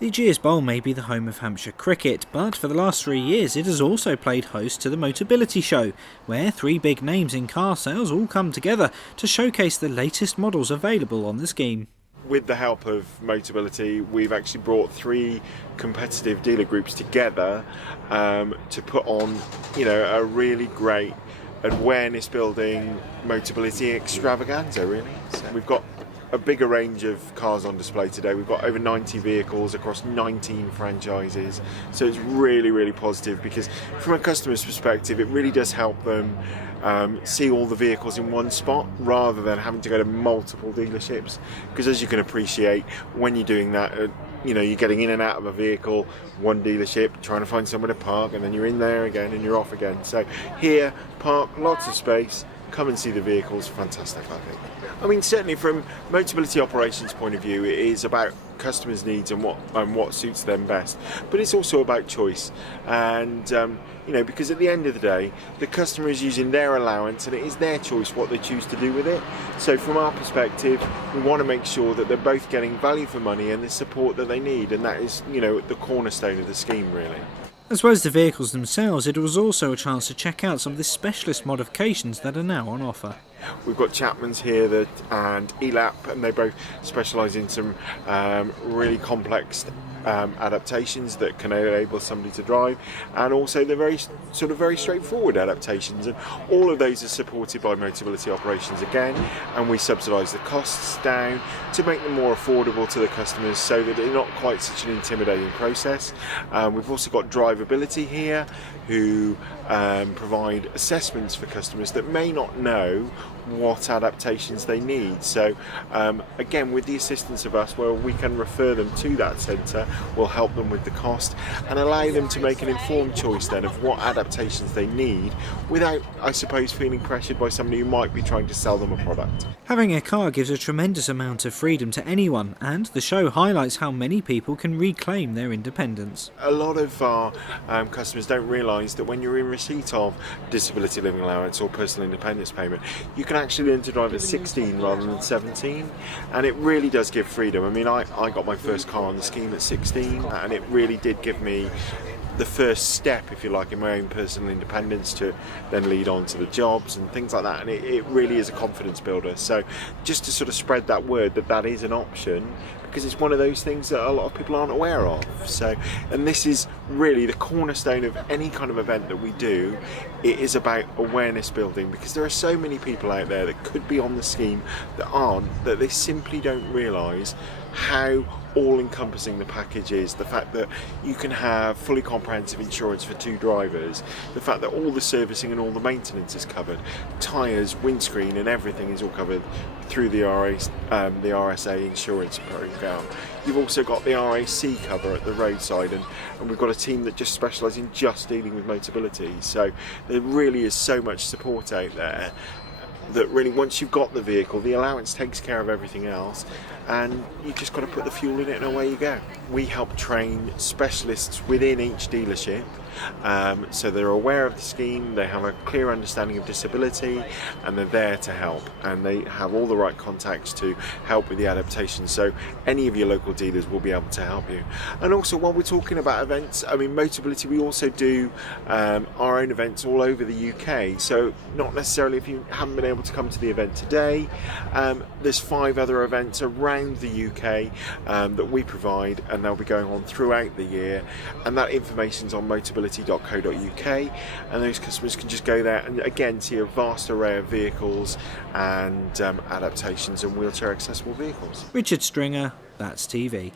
The Ageas Bowl may be the home of Hampshire cricket, but for the last 3 years it has also played host to the Motability Show, where three big names in car sales all come together to showcase the latest models available on the scheme. With the help of Motability, we've actually brought three competitive dealer groups together to put on, a really great awareness building Motability extravaganza, really. So we've got a bigger range of cars on display today. We've got over 90 vehicles across 19 franchises, so it's really, really positive because from a customer's perspective it really does help them see all the vehicles in one spot rather than having to go to multiple dealerships, because as you can appreciate, when you're doing that, you're getting in and out of a vehicle, one dealership, trying to find somewhere to park, and then you're in there again and you're off again. So here, park, lots of space, come and see the vehicles, fantastic, I think. I mean, certainly from Motability operations point of view, it is about customers' needs and what suits them best, but it's also about choice, and because at the end of the day the customer is using their allowance and it is their choice what they choose to do with it. So from our perspective, we want to make sure that they're both getting value for money and the support that they need, and that is the cornerstone of the scheme, really. As well as the vehicles themselves, it was also a chance to check out some of the specialist modifications that are now on offer. We've got Chapman's here and ELAP, and they both specialise in some really complex adaptations that can enable somebody to drive, and also they're very straightforward adaptations, and all of those are supported by Motability operations again, and we subsidise the costs down to make them more affordable to the customers so that they're not quite such an intimidating process. We've also got Drivability here, who provide assessments for customers that may not know what adaptations they need. So again, with the assistance of us, where we can refer them to that centre, we'll help them with the cost and allow them to make an informed choice then of what adaptations they need without, I suppose, feeling pressured by somebody who might be trying to sell them a product. Having a car gives a tremendous amount of freedom to anyone, and the show highlights how many people can reclaim their independence. A lot of our customers don't realise that when you're in receipt of disability living allowance or personal independence payment, you can actually learn to drive at 16 rather than 17, and it really does give freedom. I mean, I got my first car on the scheme at 16, and it really did give me the first step, if you like, in my own personal independence to then lead on to the jobs and things like that, and it really is a confidence builder. So just to sort of spread that word that is an option, because it's one of those things that a lot of people aren't aware of. So, and this is really the cornerstone of any kind of event that we do. It is about awareness building, because there are so many people out there that could be on the scheme that aren't, that they simply don't realise how all-encompassing the package is. The fact that you can have fully comprehensive insurance for 2 drivers, the fact that all the servicing and all the maintenance is covered, tyres, windscreen and everything is all covered through the RSA insurance program. You've also got the RAC cover at the roadside, and we've got a team that just specialise in just dealing with Motability. So there really is so much support out there that really, once you've got the vehicle, the allowance takes care of everything else, and you've just got to put the fuel in it and away you go. We help train specialists within each dealership, so they're aware of the scheme, they have a clear understanding of disability, and they're there to help, and they have all the right contacts to help with the adaptation. So any of your local dealers will be able to help you. And also, while we're talking about events, I mean, Motability, we also do our own events all over the UK. So not necessarily if you haven't been able to come to the event today, there's 5 other events around the UK that we provide, and they'll be going on throughout the year, and that information's on motability.co.uk, and those customers can just go there and again see a vast array of vehicles and adaptations and wheelchair accessible vehicles. Richard Stringer, That's TV.